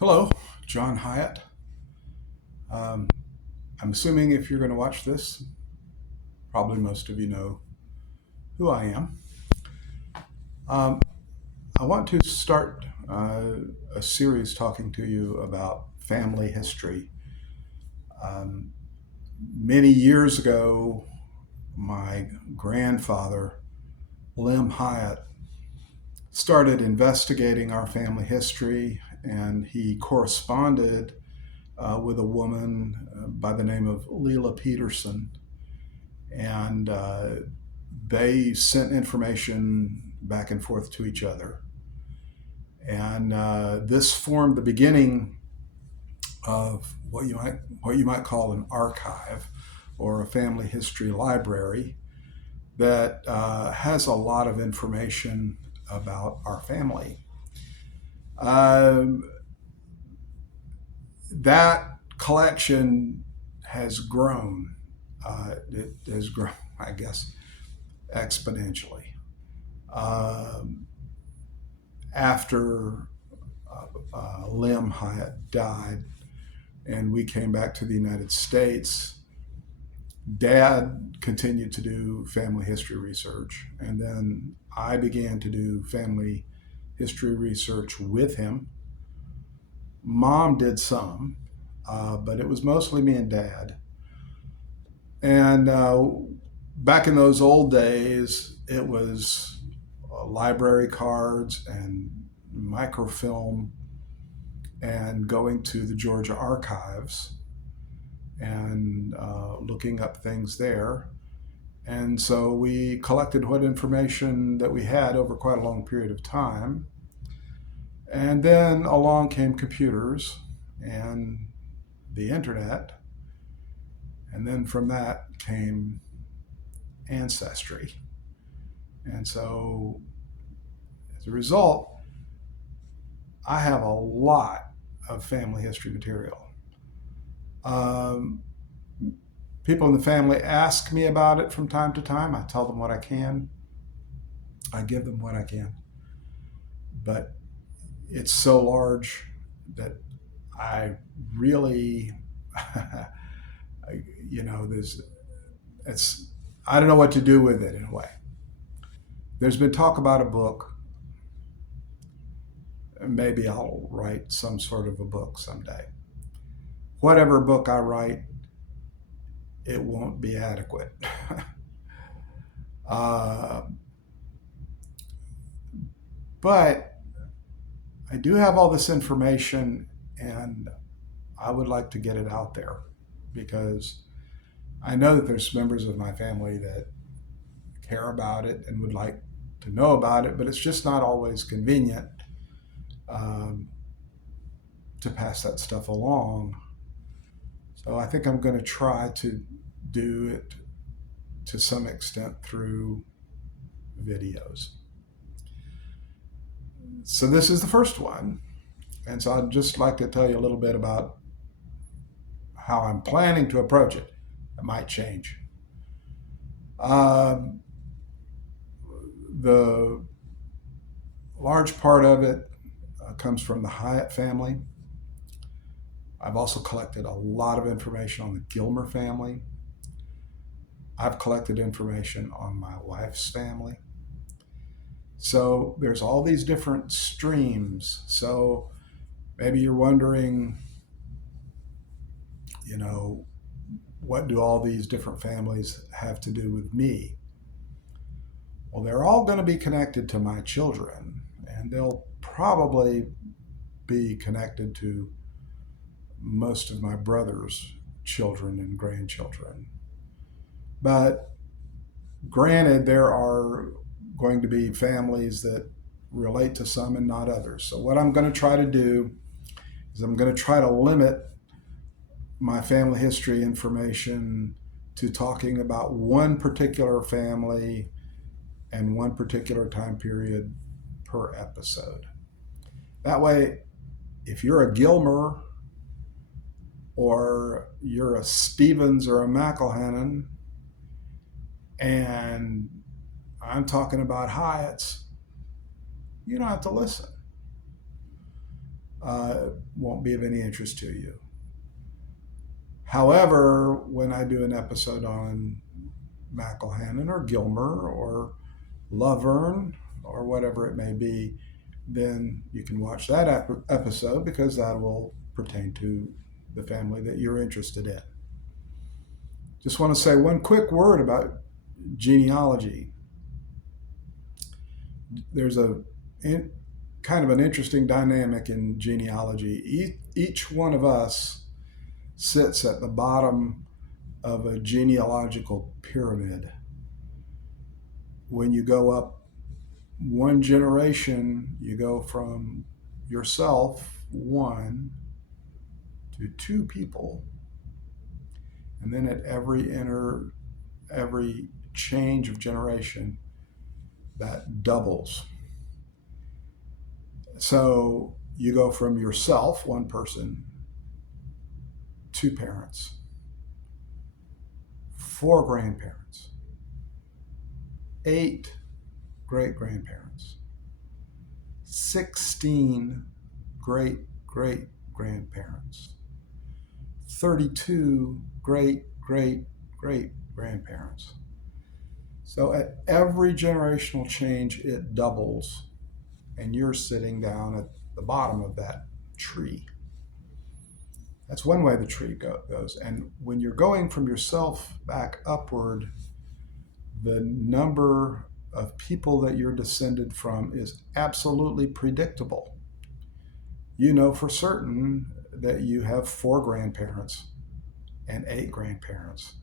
Hello, John Hyatt. Um, I'm assuming if you're going to watch this, probably most of you know who I am. Um, I want to start a series talking to you about family history. Um, Many years ago, my grandfather, Lem Hyatt, started investigating our family history, and he corresponded with a woman by the name of Leela Peterson. And they sent information back and forth to each other. And this formed the beginning of what you might call an archive or a family history library that has a lot of information about our family. Um, that collection has grown. It has grown, I guess, exponentially. Um, After Lem Hyatt died and we came back to the United States, Dad continued to do family history research. And then I began to do family history research with him. Mom did some, but it was mostly me and Dad. And back in those old days, it was library cards and microfilm and going to the Georgia archives and looking up things there. And so we collected what information that we had over quite a long period of time. And then along came computers and the internet. And then from that came Ancestry. And so as a result, I have a lot of family history material. Um, People in the family ask me about it from time to time. I tell them what I can. I give them what I can. But it's so large that I really, there's, it's, I don't know what to do with it in a way. There's been talk about a book. Maybe I'll write some sort of a book someday. Whatever book I write, it won't be adequate. uh, but I do have all this information, and I would like to get it out there because I know that there's members of my family that care about it and would like to know about it, but it's just not always convenient um, to pass that stuff along. So I think I'm going to try to do it to some extent through videos. So this is the first one. And so I'd just like to tell you a little bit about how I'm planning to approach it. It might change. Um, the large part of it comes from the Hyatt family. I've also collected a lot of information on the Gilmer family. I've collected information on my wife's family. So there's all these different streams. So maybe you're wondering, you know, what do all these different families have to do with me? Well, they're all going to be connected to my children, and they'll probably be connected to most of my brother's children and grandchildren. But granted, there are going to be families that relate to some and not others. So, what I'm going to try to do is I'm going to try to limit my family history information to talking about one particular family and one particular time period per episode. That way, if you're a Gilmer or you're a Stevens or a McElhannon, and I'm talking about Hyatts, you don't have to listen. won't be of any interest to you. However, when I do an episode on McElhannon or Gilmer or Lovern or whatever it may be, then you can watch that episode because that will pertain to the family that you're interested in. Just want to say one quick word about genealogy. There's kind of an interesting dynamic in genealogy. Each one of us sits at the bottom of a genealogical pyramid. When you go up one generation, you go from yourself, one, to two people. And then at every change of generation, that doubles. So you go from yourself, one person, two parents, four grandparents, 8 great-grandparents, 16 great-great-grandparents, 32 great-great-great-grandparents. So at every generational change, it doubles, and you're sitting down at the bottom of that tree. That's one way the tree goes. And when you're going from yourself back upward, the number of people that you're descended from is absolutely predictable. You know for certain that you have 4 grandparents and 8 grandparents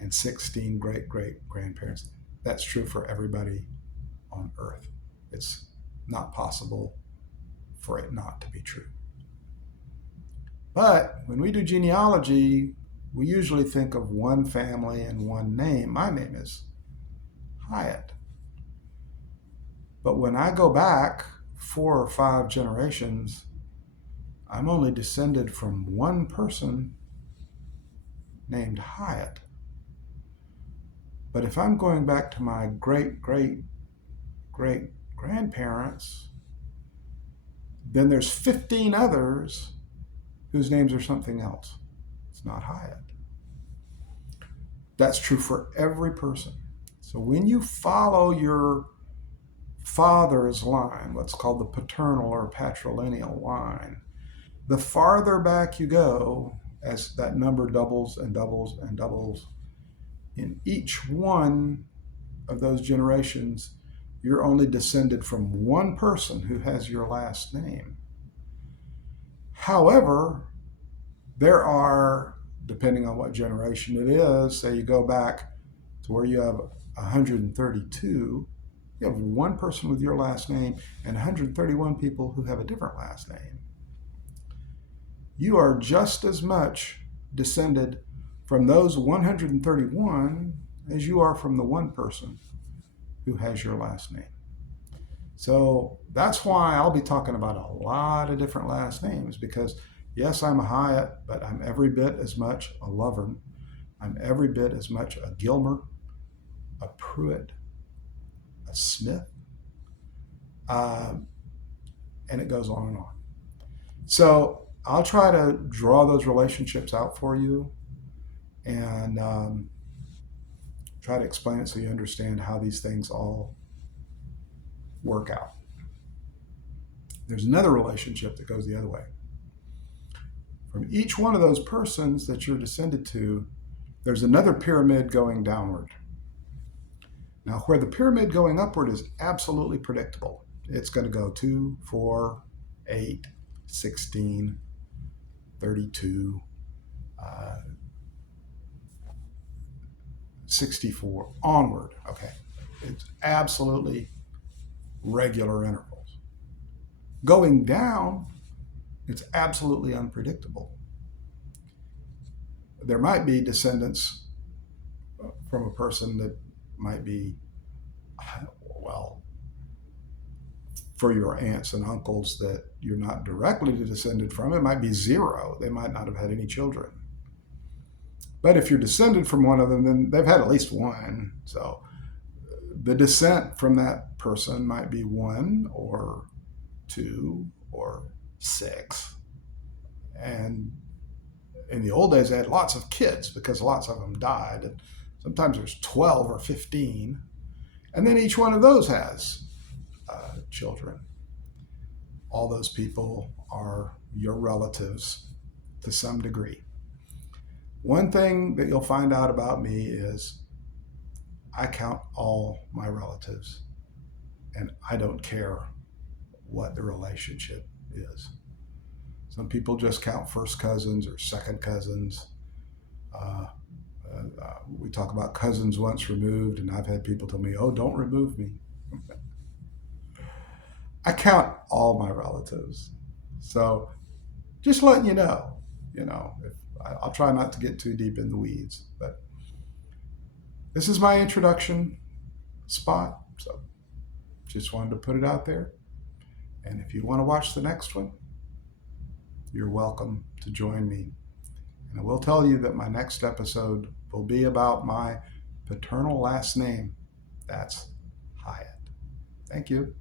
and 16 great-great-grandparents. That's true for everybody on earth. It's not possible for it not to be true. But when we do genealogy, we usually think of one family and one name. My name is Hyatt. But when I go back 4 or 5 generations, I'm only descended from one person named Hyatt. But if I'm going back to my great-great-great-grandparents, then there's 15 others whose names are something else. It's not Hyatt. That's true for every person. So when you follow your father's line, what's called the paternal or patrilineal line, the farther back you go, as that number doubles and doubles and doubles, in each one of those generations, you're only descended from one person who has your last name. However, there are, depending on what generation it is, say you go back to where you have 132, you have one person with your last name and 131 people who have a different last name. You are just as much descended from those 131 as you are from the one person who has your last name. So that's why I'll be talking about a lot of different last names, because yes, I'm a Hyatt, but I'm every bit as much a Lovern. I'm every bit as much a Gilmer, a Pruitt, a Smith, and it goes on and on. So I'll try to draw those relationships out for you and try to explain it so you understand how these things all work out. There's another relationship that goes the other way. From each one of those persons that you're descended to, there's another pyramid going downward. Now, where the pyramid going upward is absolutely predictable. It's going to go 2, 4, 8, 16, 32, 64, onward. Okay. It's absolutely regular intervals. Going down, it's absolutely unpredictable. There might be descendants from a person that might be, well, for your aunts and uncles that you're not directly descended from, it might be 0. They might not have had any children. But if you're descended from one of them, then they've had at least one. So the descent from that person might be 1 or 2 or 6. And in the old days, they had lots of kids because lots of them died. And sometimes there's 12 or 15. And then each one of those has children. All those people are your relatives to some degree. One thing that you'll find out about me is I count all my relatives, and I don't care what the relationship is. Some people just count first cousins or second cousins. We talk about cousins once removed, and I've had people tell me, "Oh, don't remove me." I count all my relatives. So just letting if I'll try not to get too deep in the weeds, but this is my introduction spot. So just wanted to put it out there. And if you want to watch the next one, you're welcome to join me. And I will tell you that my next episode will be about my paternal last name. That's Hyatt. Thank you.